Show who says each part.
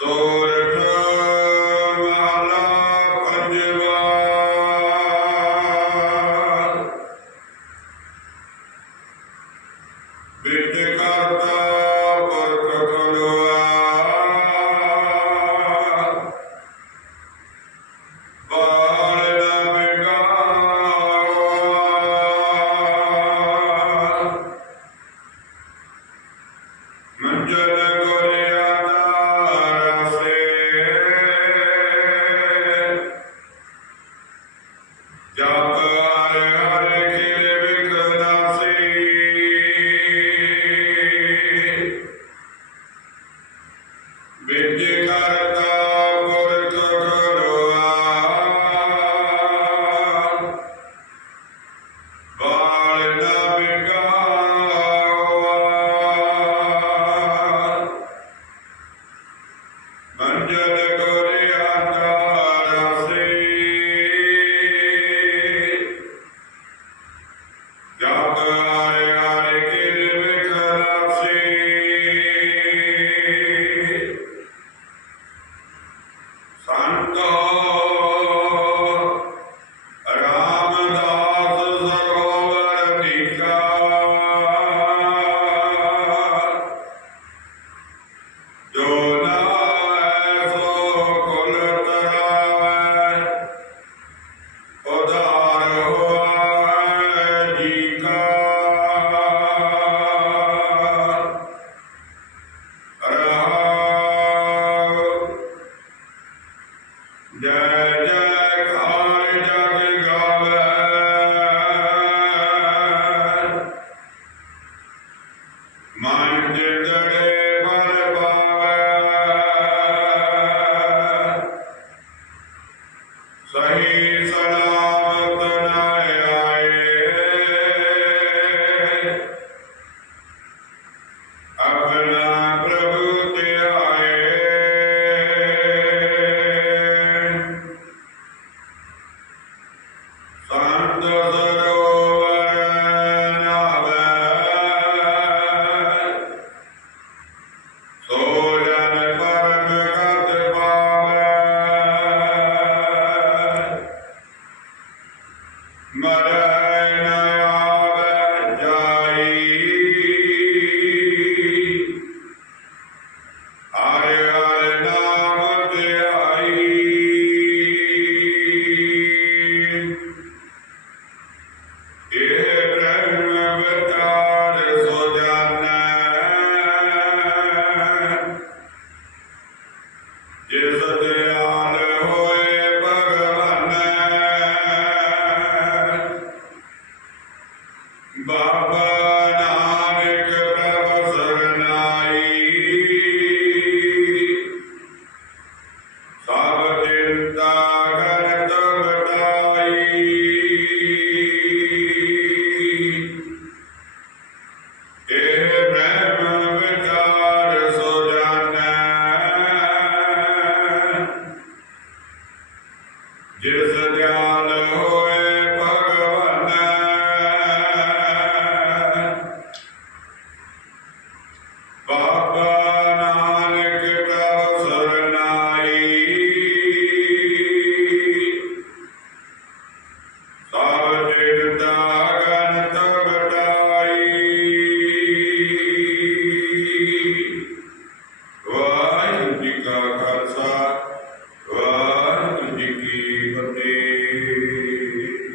Speaker 1: So Baba.